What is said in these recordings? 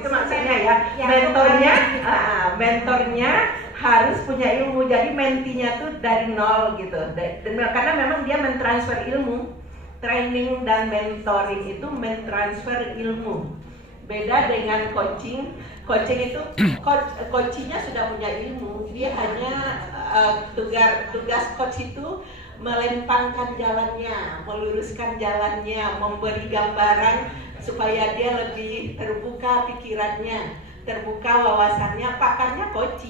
itu maksudnya ya. Mentornya harus punya ilmu, jadi mentinya tuh dari nol gitu. Karena memang dia mentransfer ilmu. Training dan mentoring itu mentransfer ilmu. Beda dengan coaching. Coaching itu coachingnya sudah punya ilmu. Dia hanya tugas coach itu melempangkan jalannya, meluruskan jalannya, memberi gambaran supaya dia lebih terbuka pikirannya, terbuka wawasannya. Pakarnya coach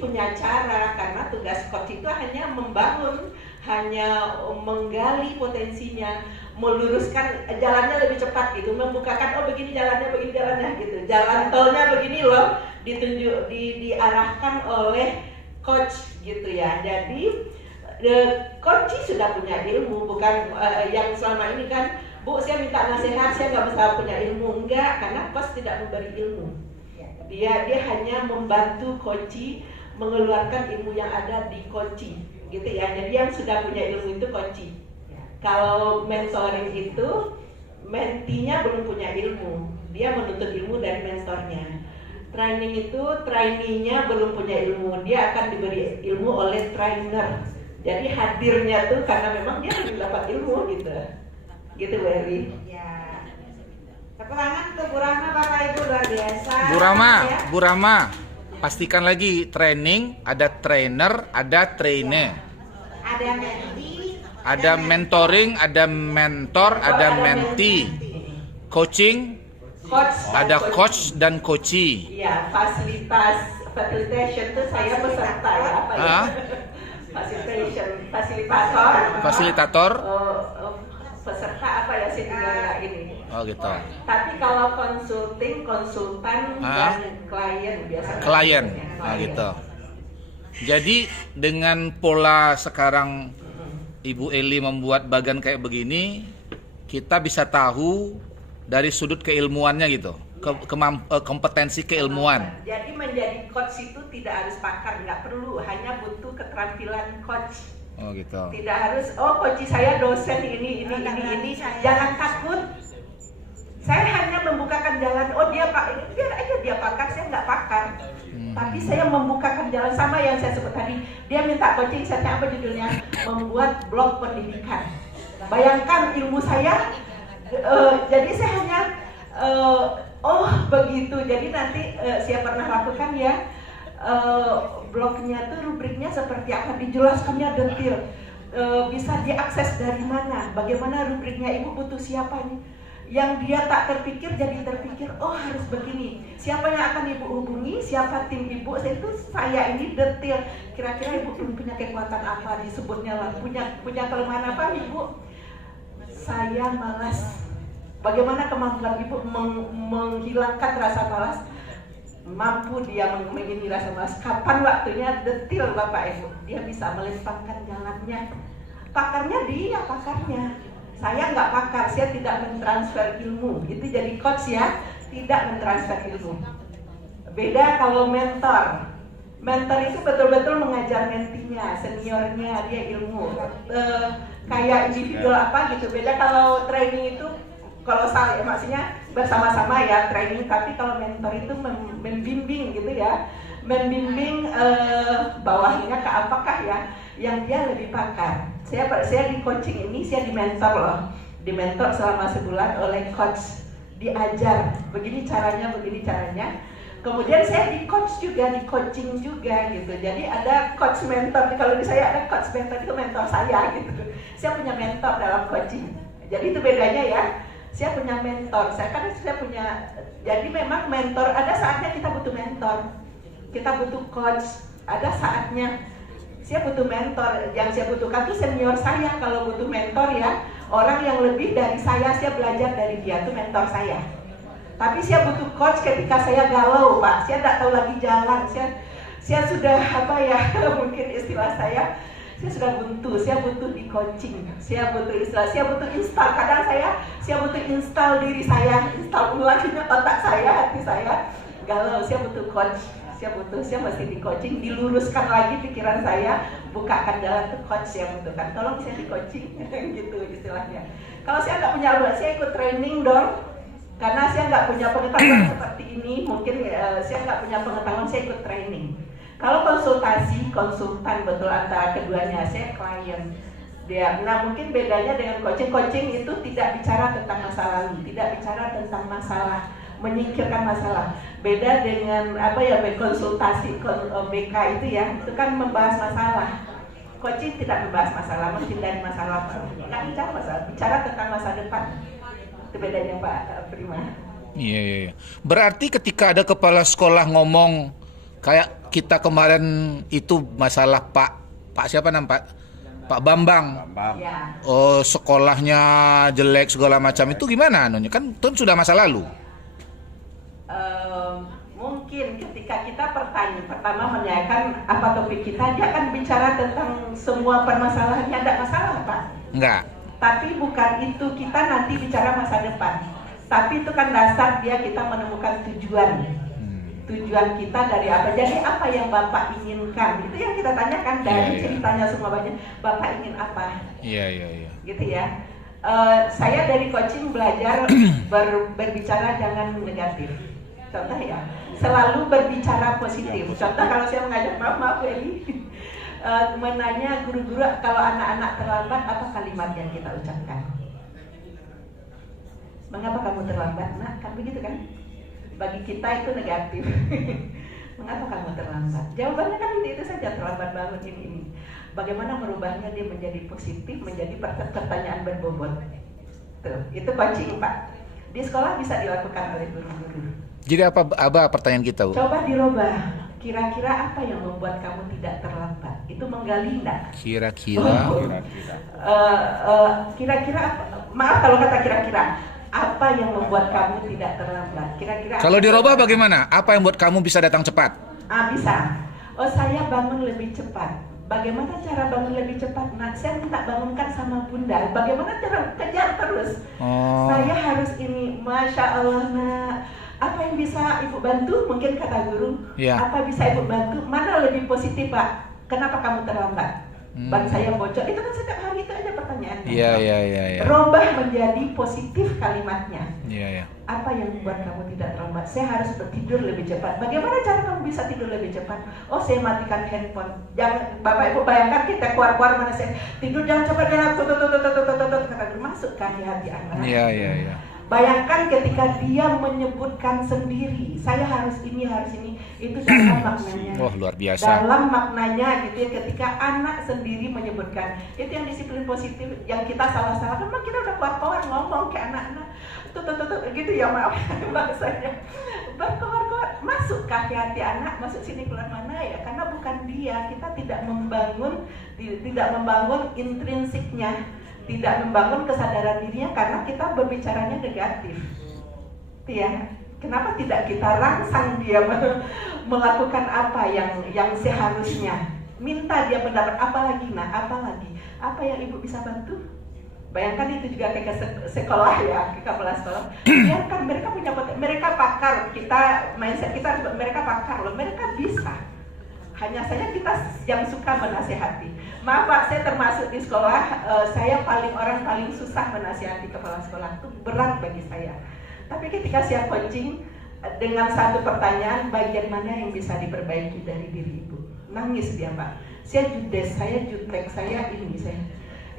punya cara, karena tugas coach itu hanya membangun, hanya menggali potensinya, meluruskan jalannya lebih cepat gitu, membukakan begini jalannya gitu, jalan tolnya begini loh, diarahkan oleh coach gitu ya. Jadi coach sudah punya ilmu, bukan yang selama ini kan, Bu saya minta nasihat, saya nggak bisa punya ilmu. Enggak, karena coach tidak memberi ilmu. Dia hanya membantu coach mengeluarkan ilmu yang ada di coach gitu ya. Jadi yang sudah punya ilmu itu coach. Kalau mentoring itu mentinya belum punya ilmu, dia menuntut ilmu dari mentornya. Training itu trainee-nya belum punya ilmu, dia akan diberi ilmu oleh trainer. Jadi hadirnya tuh karena memang dia belum dapat ilmu gitu Bu Eri. Ya. Tepuk tangan untuk Bu Rahma, Bapak Ibu, luar biasa. Bu Rahma, pastikan lagi training, ada trainer, ada trainer. Ada menti, ada mentoring, ada mentor, ada menti. Coaching, ada coach dan coachee. Iya, facilitation itu saya peserta ya, apa ya? Fasilitator. Peserta apa ya sih ini? Oh gitu. Tapi kalau konsultan dan klien biasanya. Klien, gitu. Jadi dengan pola sekarang Ibu Eli membuat bagan kayak begini, kita bisa tahu dari sudut keilmuannya gitu, kompetensi keilmuan. Jadi menjadi coach itu tidak harus pakar, nggak perlu, hanya butuh keterampilan coach. Oh gitu. Tidak harus, coach saya dosen ini. Jangan takut. Saya hanya membukakan jalan. Biar aja dia pakar, saya nggak pakar. Tapi saya membukakan jalan, sama yang saya sebut tadi. Dia minta coaching, saya apa judulnya? Membuat blog pendidikan. Bayangkan ilmu saya. Jadi saya hanya begitu. Jadi nanti saya pernah lakukan ya. Blognya tuh rubriknya seperti apa, dijelaskannya detail, bisa diakses dari mana, bagaimana rubriknya, ibu butuh siapa nih, yang dia tak terpikir jadi terpikir, harus begini, siapa yang akan ibu hubungi, siapa tim ibu, saya ini detail, kira-kira ibu punya kekuatan apa, disebutnya lah, punya kelemahan apa ibu, saya malas, bagaimana kemampuan ibu menghilangkan rasa malas, mampu dia menghilangkan rasa malas, kapan waktunya, detail Bapak Ibu, dia bisa melempangkan jalannya. Pakarnya dia, pakarnya. Saya nggak pakar, saya tidak mentransfer ilmu. Itu jadi coach ya, tidak mentransfer ilmu. Beda kalau mentor. Mentor itu betul-betul mengajar mentinya, seniornya, dia ilmu. Kayak individual apa gitu. Beda kalau training itu, kalau saya maksudnya bersama-sama ya training, tapi kalau mentor itu membimbing gitu ya, membimbing bawahnya ke apakah ya yang dia lebih pakar. Saya di coaching ini, saya di mentor loh, di mentor selama sebulan oleh coach, diajar begini caranya. Kemudian saya di coach juga, di coaching juga gitu. Jadi ada coach mentor, kalau di saya ada coach mentor, itu mentor saya gitu. Saya punya mentor dalam coaching. Jadi itu bedanya ya. Saya punya mentor, saya punya, jadi memang mentor, ada saatnya kita butuh mentor, kita butuh coach, ada saatnya saya butuh mentor, yang saya butuhkan itu senior saya. Kalau butuh mentor ya, orang yang lebih dari saya belajar dari dia, itu mentor saya. Tapi saya butuh coach ketika saya galau Pak, saya tidak tahu lagi jalan, saya sudah mungkin istilah saya sudah buntu, saya butuh di coaching, saya butuh install. Kadang saya butuh install diri saya, install ulang otak saya, hati saya galau, saya butuh coach, saya mesti di coaching, diluruskan lagi pikiran saya, bukakan jalan ke coach saya butuhkan, tolong saya di coaching gitu istilahnya. Kalau saya nggak punya uang, saya ikut training dong, Karena saya nggak punya pengetahuan seperti ini, mungkin saya nggak punya pengetahuan, saya ikut training. Kalau konsultasi, konsultan betul antara keduanya, saya klien. Nah mungkin bedanya dengan coaching itu tidak bicara tentang masa lalu, tidak bicara tentang masalah, menyingkirkan masalah. Beda dengan konsultasi BK itu ya, itu kan membahas masalah. Coaching tidak membahas masalah, menghindari masalah, nggak bicara masalah, bicara tentang masa depan. Itu bedanya Pak Prima. Iya. Berarti ketika ada kepala sekolah ngomong kayak kita kemarin itu masalah Pak siapa namanya Pak Bambang. Ya. Oh, sekolahnya jelek segala macam itu gimana anunya? Kan itu sudah masa lalu. Mungkin ketika kita pertama menanyakan apa topik kita, dia akan bicara tentang semua permasalahannya, ada masalah Pak? Enggak. Tapi bukan itu, kita nanti bicara masa depan. Tapi itu kan dasar kita menemukan tujuan. Tujuan kita dari apa? Jadi apa yang Bapak inginkan? Itu yang kita tanyakan dari ceritanya semua banyak. Bapak ingin apa? Iya. Gitu ya. Saya dari coaching belajar berbicara jangan negatif. Contoh ya, selalu berbicara positif. Contoh kalau saya mengajak maaf Eli, menanya guru-guru kalau anak-anak terlambat apa kalimat yang kita ucapkan? Mengapa kamu terlambat, nak? Kan begitu kan? Bagi kita itu negatif. Mengapa kamu terlambat? Jawabannya kan itu saja, terlambat banget ini. Bagaimana merubahnya dia menjadi positif, menjadi pertanyaan berbobot. Tuh, itu coaching Pak. Di sekolah bisa dilakukan oleh guru-guru. Jadi apa pertanyaan kita, Bu? Coba dirubah. Kira-kira apa yang membuat kamu tidak terlambat? Itu menggali enggak? Kira-kira. Kira-kira maaf kalau kata kira-kira. Apa yang membuat kamu tidak terlambat? Kira-kira. Kalau dirubah bagaimana? Apa yang membuat kamu bisa datang cepat? Bisa. Oh, saya bangun lebih cepat. Bagaimana cara bangun lebih cepat? Nah, saya minta bangunkan sama bunda. Bagaimana cara kejar terus? Oh. Saya harus ini, masya Allah nak. Apa yang bisa ibu bantu? Mungkin kata guru. Ya. Apa bisa ibu bantu? Mana lebih positif Pak? Kenapa kamu terlambat? Ban saya bocor. Itu kan setiap hari itu aja pertanyaannya. Iya. Robah menjadi positif kalimatnya. Iya. Apa yang membuat kamu tidak terlambat? Saya harus tidur lebih cepat. Bagaimana cara kamu bisa tidur lebih cepat? Oh, saya matikan handphone. Jangan, Bapak Ibu bayangkan kita keluar mana saya tidur jangan cepat jangan masuk ke hati anak. Iya. Bayangkan ketika dia menyebutkan sendiri, saya harus ini, itu dalam maknanya. Wah, luar biasa. Dalam maknanya gitu ya, ketika anak sendiri menyebutkan, itu yang disiplin positif, yang kita salah-salah, memang kita udah keluar-keluar ngomong ke anak-anak, tuh, gitu ya maaf bahasanya, berkeluar-keluar, masuk ke hati anak, masuk sini keluar mana ya, karena bukan dia, kita tidak membangun intrinsiknya, tidak membangun kesadaran dirinya karena kita berbicaranya negatif. Ya, kenapa tidak kita rangsang dia melakukan apa yang seharusnya? Minta dia pendapat apalagi apa yang ibu bisa bantu? Bayangkan itu juga ke sekolah ya, ke kepala sekolah. Biarkan mereka pakar, mindset kita mereka pakar loh, mereka bisa. Hanya saja kita yang suka menasihati. Maaf Pak, saya termasuk di sekolah, saya orang paling susah menasihati kepala sekolah. Itu berat bagi saya. Tapi ketika saya coaching dengan satu pertanyaan, bagian mana yang bisa diperbaiki dari diri ibu? Nangis dia Pak. Saya judes, saya jutek, saya ini, saya.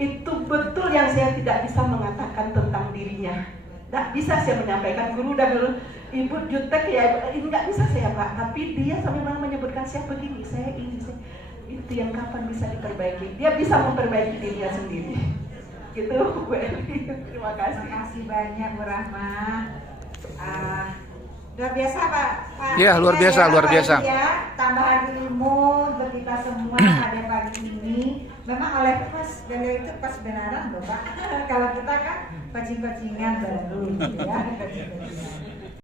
Itu betul yang saya tidak bisa mengatakan tentang dirinya. Tidak bisa saya menyampaikan, guru dan dulu, ibu jutek ya, ini nggak bisa saya Pak. Tapi dia sampai mana menyebutkan saya begini, saya ini, itu yang kapan bisa diperbaiki. Dia bisa memperbaiki dirinya sendiri. Gitu Bu Eli. Terima kasih. Terima kasih banyak Bu Rahma. Luar biasa Pak. Iya, luar biasa. Ya, tambahan ilmu untuk kita semua ada pagi ini. Memang oleh beliau itu pas benaran loh Pak. Kalau kita kan coaching-coachingan baru gitu ya.